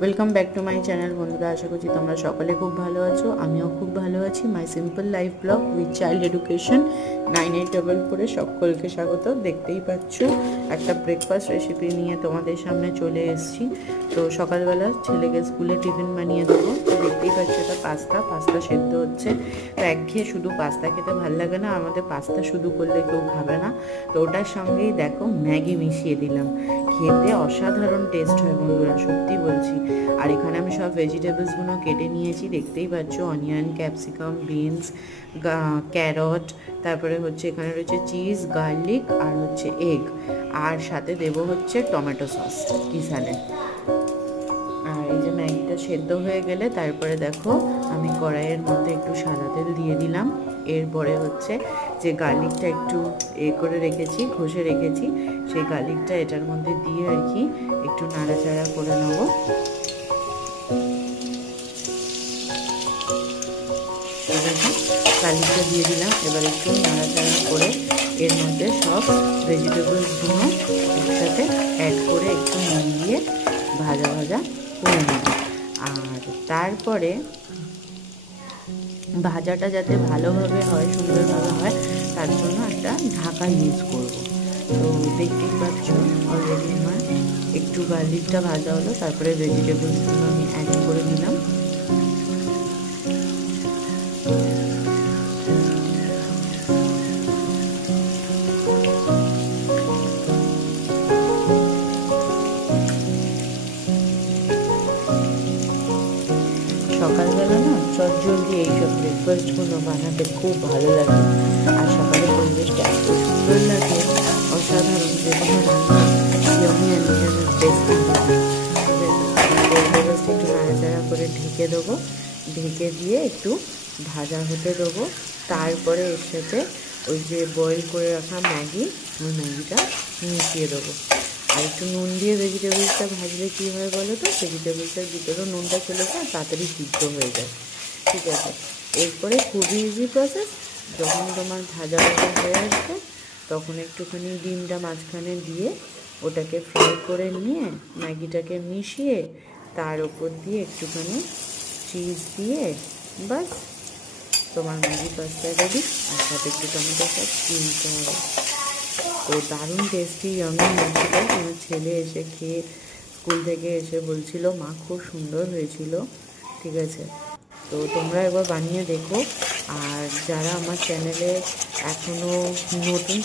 Welcome back to my channel. বন্ধুরা, আশা করছি তোমরা সকলে খুব ভালো আছো। আমিও খুব ভালো আছি। মাই simple life blog with child education 9844 সকলকে স্বাগত। দেখতেই পাচ্ছ একটা ব্রেকফাস্ট রেসিপি নিয়ে তোমাদের সামনে চলে এসেছি। তো সকালবেলা ছেলেকে স্কুলে টিফিন বানিয়ে দেবো। দেখতেই পাচ্ছ এটা পাস্তা সেদ্ধ হচ্ছে। তো একঘেয়ে শুধু পাস্তা খেতে ভালো লাগে না, আমাদের পাস্তা শুধু করলে কেউ খাবে না। তো ওটার সঙ্গেই দেখো ম্যাগি মিশিয়ে দিলাম। খেতে অসাধারণ টেস্ট হয় বন্ধুরা, সত্যি বলছি। আর এখানে আমি সব ভেজিটেবলসগুলো কেটে নিয়েছি, দেখতেই পাচ্ছ। অনিয়ন, ক্যাপসিকাম, বিনস, ক্যারট, তারপরে হচ্ছে এখানে রয়েছে চিজ, গার্লিক আর হচ্ছে এগ, আর সাথে দেবো হচ্ছে টমেটো সস কিসালে। আর এই যে ম্যাগিটা সেদ্ধ হয়ে গেলে তারপরে দেখো আমি কড়াইয়ের মধ্যে একটু সাদা তেল দিয়ে দিলাম। এরপরে হচ্ছে যে গার্লিকটা একটু করে রেখেছি, ঘষে রেখেছি, সেই গার্লিকটা এটার মধ্যে দিয়ে আর কি একটু নাড়াচাড়া করে নেবো। গার্লিকটা দিয়ে দিলাম। এবার একটু নাড়াচাড়া করে এর মধ্যে সব ভেজিটেবলসগুলো একসাথে অ্যাড করে একটু নুন দিয়ে ভাজা ভাজা করে নেব। আর তারপরে ভাজাটা যাতে ভালোভাবে হয়, সুন্দরভাবে হয়, তার জন্য একটা ঢাকা ইউজ করব। তো দেখতেই পাচ্ছ অলরেডি আমার একটু গার্লিকটা ভাজা হলো, তারপরে ভেজিটেবলসগুলো আমি অ্যাড করে দিলাম। সকালবেলা না চটজলদি এইসব ব্রেকফাস্টগুলো বানাতে খুব ভালো লাগে। আর সকালে পরিবেশটা এত সুন্দর লাগে, অসাধারণ। যে কোনো রান্না ইয়মি অ্যান্ড টেস্টি হবে। ব্রেকফাস্ট একটু নাড়াচাড়া করে ঢেকে দেবো, ঢেকে দিয়ে একটু ভাজা হতে দেবো। তারপরে এর সাথে ওই যে বয়েল করে রাখা ম্যাগি, ওই ম্যাগিটা মিশিয়ে দেবো। আর একটু নুন দিয়ে ভেজিটেবলসটা ভাজলে কী হয় বলো তো, ভেজিটেবলসের ভিতরেও নুনটা চলে যায়, তাড়াতাড়ি সিদ্ধ হয়ে যায়। ঠিক আছে, এরপরে খুবই ইজি প্রসেস। যখন তোমার ভাজা ভাজা হয়ে আসবে তখন একটুখানি ডিমটা মাঝখানে দিয়ে ওটাকে ফ্রাই করে নিয়ে ম্যাগিটাকে মিশিয়ে তার ওপর দিয়ে একটুখানি চিজ দিয়ে বাস তোমার ম্যাগি পাস্তা রেডি। আর সাথে একটু টমেটো সস দিয়ে দিতে হবে। তো দারুণ টেস্টি ইয়ামি হয়েছিল। আমার ছেলে এসে খেয়ে স্কুল থেকে এসে বলছিল মা খুব সুন্দর হয়েছিল। ঠিক আছে, তো তোমরা একবার বানিয়ে দেখো। আর যারা আমার চ্যানেলে এখনও নতুন